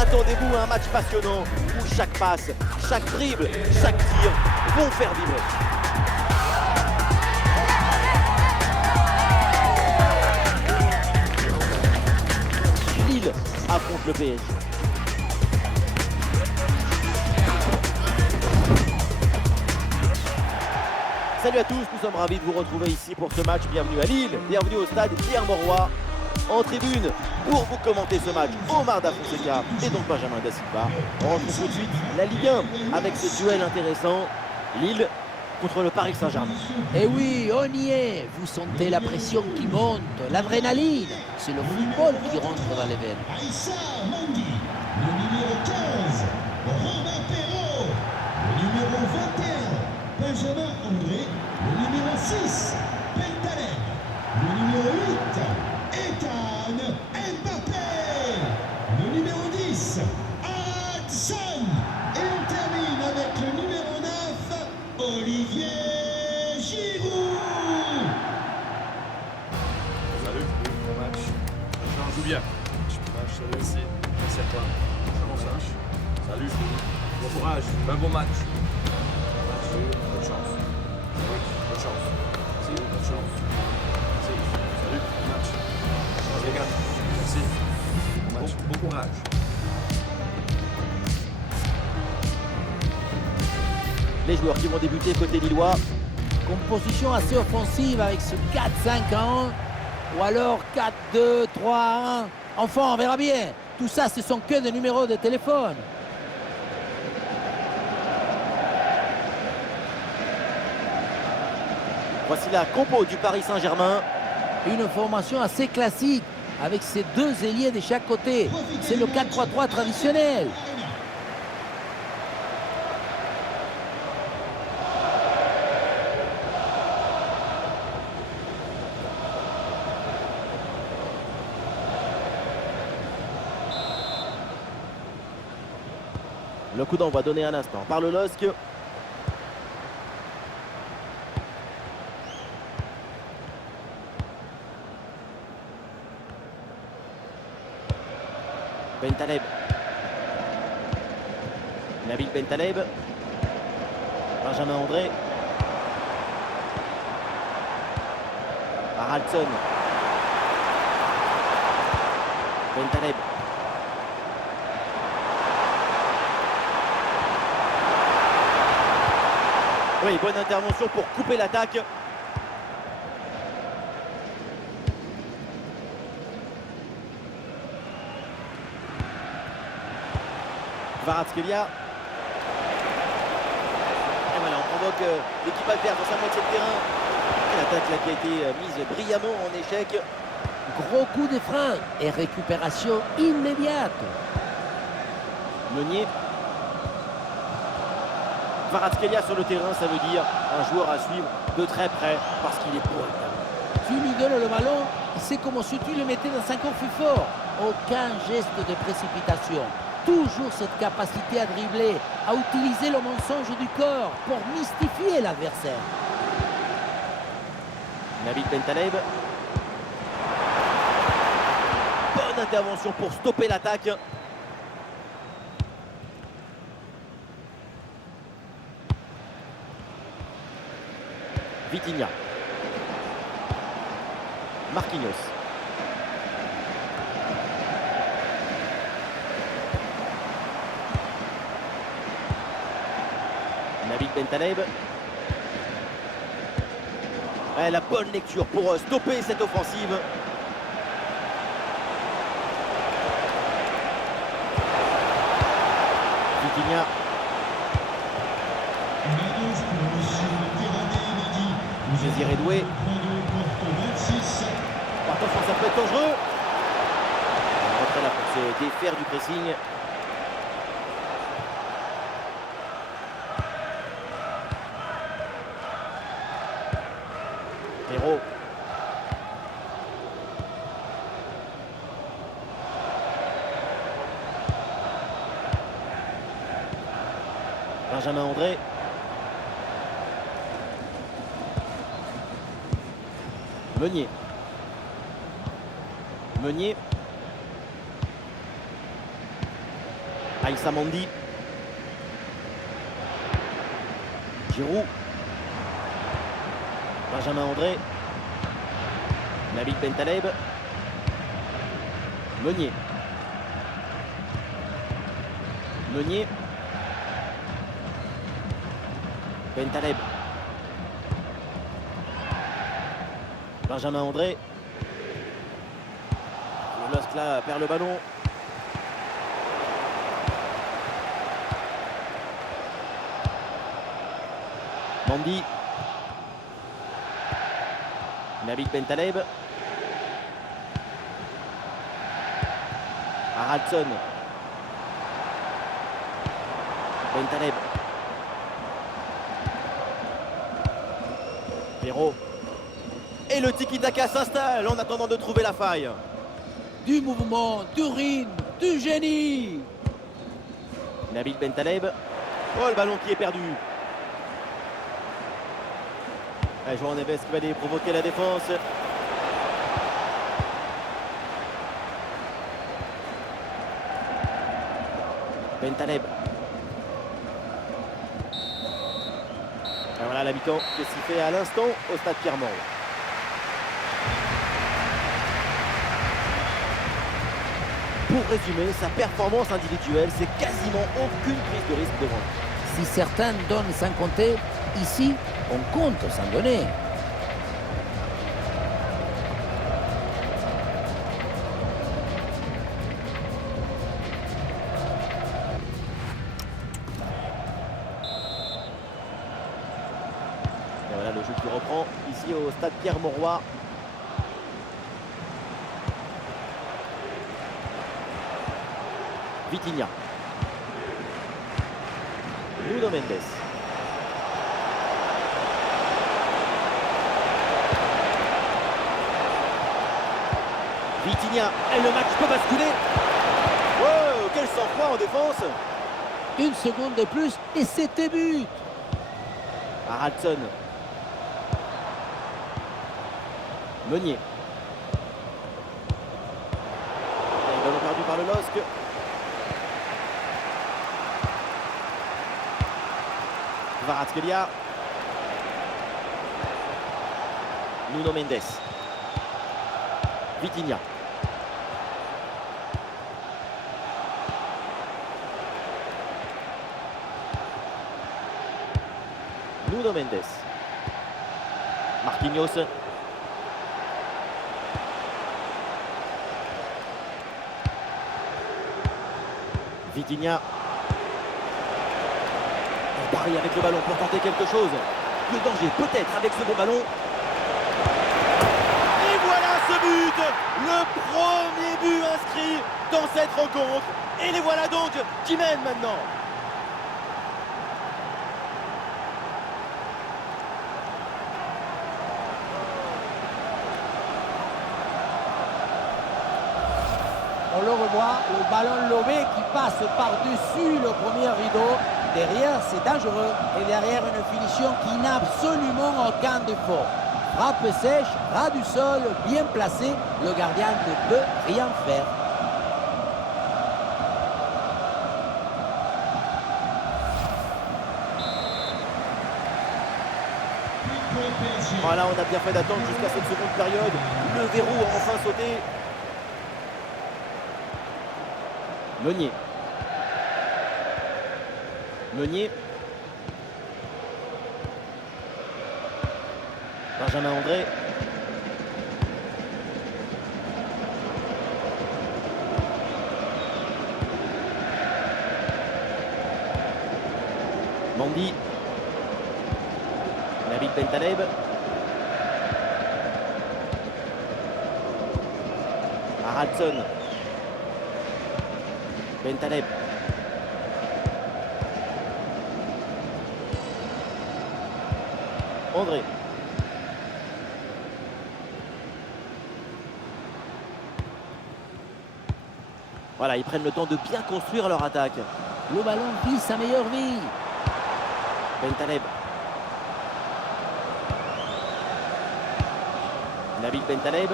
Attendez-vous à un match passionnant où chaque passe, chaque dribble, chaque tir vont faire vibrer. Lille affronte le PSG. Salut à tous, nous sommes ravis de vous retrouver ici pour ce match. Bienvenue à Lille, bienvenue au stade Pierre-Mauroy. En tribune, pour vous commenter ce match, Omar Da Fonseca et donc Benjamin Da Silva. On retrouve tout de suite la Ligue 1 avec ce duel intéressant. Lille contre le Paris Saint-Germain. Et oui, on y est. Vous sentez la pression qui monte, l'adrénaline. C'est le football qui rentre dans les veines. Aïssa Mandi, le numéro 15, Robin Perrault, le numéro 21, Benjamin André, le numéro 6, Bentaleb, le numéro 8, Ethan Mbappé, le numéro 10, Adson, et on termine avec le numéro 9, Olivier Giroud. Salut, bon match. On joue bien. Match, salut. Merci. Merci à toi. Comment ça marche? Salut. Bon courage. Un bon match. Bonne chance. Bonne chance. Merci. Bonne chance. Merci. Salut. Bon match. Merci les gars. Merci. Bon match. Bon courage. Les joueurs qui vont débuter côté lillois. Composition assez offensive avec ce 4-5-1 ou alors 4-2-3-1. Enfin, on verra bien. Tout ça, ce sont que des numéros de téléphone. Voici la compo du Paris Saint-Germain. Une formation assez classique avec ces deux ailiers de chaque côté. C'est le 4-3-3 traditionnel. Le coup d'envoi donné un instant par le LOSC. Bentaleb. Nabil Bentaleb. Benjamin André. Haraldson. Bentaleb. Oui, bonne intervention pour couper l'attaque. Kvaratskhelia. Et voilà, on provoque l'équipe adverse dans sa moitié de terrain. Et l'attaque là qui a été mise brillamment en échec. Gros coup de frein et récupération immédiate. Meunier. Kvaratskhelia sur le terrain, ça veut dire un joueur à suivre de très près parce qu'il est pointable. Tu lui donnes le ballon, c'est comme si tu le mettais dans un corps plus fort. Aucun geste de précipitation. Toujours cette capacité à dribbler, à utiliser le mensonge du corps pour mystifier l'adversaire. Nabil Bentaleb. Bonne intervention pour stopper l'attaque. Vitinha. Marquinhos. Nabil Bentaleb. Ouais, la bonne lecture pour stopper cette offensive. Vitinha. Désiré Doué. Attention, ça peut être dangereux. Après là pour se défaire du pressing. Perrault. Benjamin André. Meunier. Aïssa Mandi. Giroud. Benjamin André. Nabil Bentaleb. Meunier. Meunier. Bentaleb. Benjamin André. Le LOSC là perd le ballon. Mandi. Nabil Bentaleb. Haraldson. Bentaleb. Perrault. Et le tiki-taka s'installe en attendant de trouver la faille. Du mouvement, du rythme, du génie. Nabil Bentaleb. Oh, le ballon qui est perdu. João Neves qui va aller provoquer la défense. Bentaleb. Et voilà la mi-temps qui est sifflée à l'instant au stade Pierre-Mauroy. Pour résumer, sa performance individuelle, c'est quasiment aucune prise de risque devant lui. Si certains donnent sans compter, ici, on compte sans donner. Et voilà le jeu qui reprend ici au stade Pierre-Mauroy. Vitinha. Nuno Mendes. Vitinha. Et le match peut basculer. Wow, quel sang-froid en défense. Une seconde de plus et c'était but. Haraldson. Meunier. Et le ballon perdu par le LOSC. Kvaratskhelia. Nuno Mendes. Vitinha. Nuno Mendes. Marquinhos. Vitinha. Paris avec le ballon pour tenter quelque chose. Le danger peut-être avec ce bon ballon. Et voilà ce but. Le premier but inscrit dans cette rencontre. Et les voilà donc qui mènent maintenant. On le revoit, le ballon lobé qui passe par-dessus le premier rideau. Derrière, c'est dangereux. Et derrière, une finition qui n'a absolument aucun défaut. Frappe sèche, ras du sol, bien placé. Le gardien ne peut rien faire. Voilà, on a bien fait d'attendre jusqu'à cette seconde période. Le verrou a enfin sauté. Meunier. Meunier. Benjamin André. Mandi. Nabil Bentaleb. Haraldson. Bentaleb. André. Voilà, ils prennent le temps de bien construire leur attaque. Le ballon vit sa meilleure vie. Bentaleb. Nabil Bentaleb.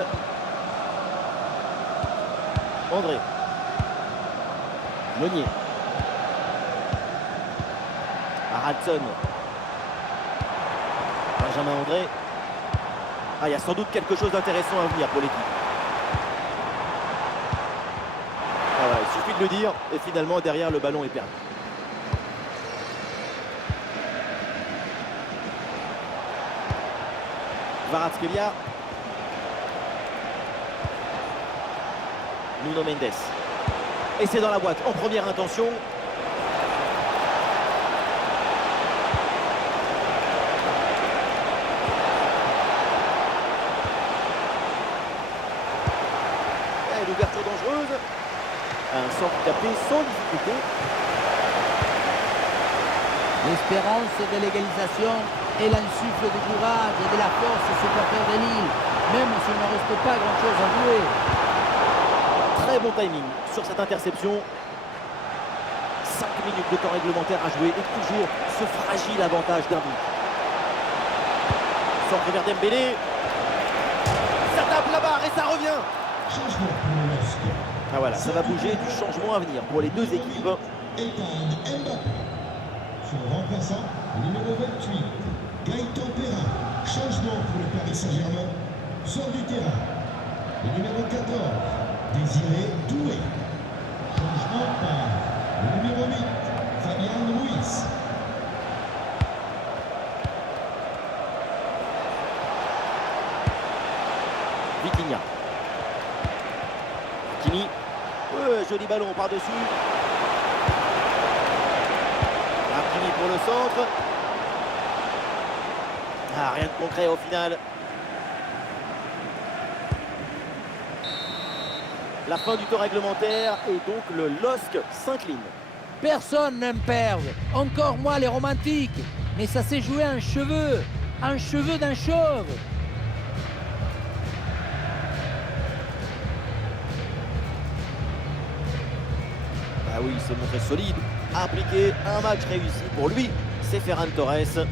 André. Meunier. Haraldson. Benjamin André. Ah, il y a sans doute quelque chose d'intéressant à venir pour l'équipe. Voilà, il suffit de le dire. Et finalement, derrière, le ballon est perdu. Kvaratskhelia. Nuno Mendes. Et c'est dans la boîte en première intention. Et l'ouverture dangereuse. Un centre capté sans difficulté. L'espérance de l'égalisation et l'insuffle de courage et de la force aux supporters de Lille, même s'il ne reste pas grand-chose à jouer. Très bon timing sur cette interception. 5 minutes de temps réglementaire à jouer et toujours ce fragile avantage d'un but. Centre vers Dembélé. Ça tape la barre et ça revient. Changement pour le LOSC. Ah voilà, ça va bouger, du changement à venir pour les deux équipes. Ethan Mbappé. Son remplaçant, le numéro 28, Gaëtan Perrin. Changement pour le Paris Saint-Germain. Sort du terrain. Le numéro 14, Désiré Doué. Changement par le numéro 8, Fabien Ruiz. Vitinha. Hakimi. Joli ballon par-dessus. Hakimi pour le centre. Ah, rien de concret au final. La fin du temps réglementaire et donc le LOSC s'incline. Personne n'aime perdre, encore moins les romantiques. Mais ça s'est joué un cheveu d'un chauve. Ah oui, il s'est montré solide, appliqué, un match réussi pour lui, c'est Ferran Torres.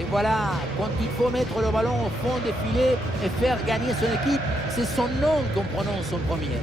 Et voilà, quand il faut mettre le ballon au fond des filets et faire gagner son équipe, c'est son nom qu'on prononce en premier.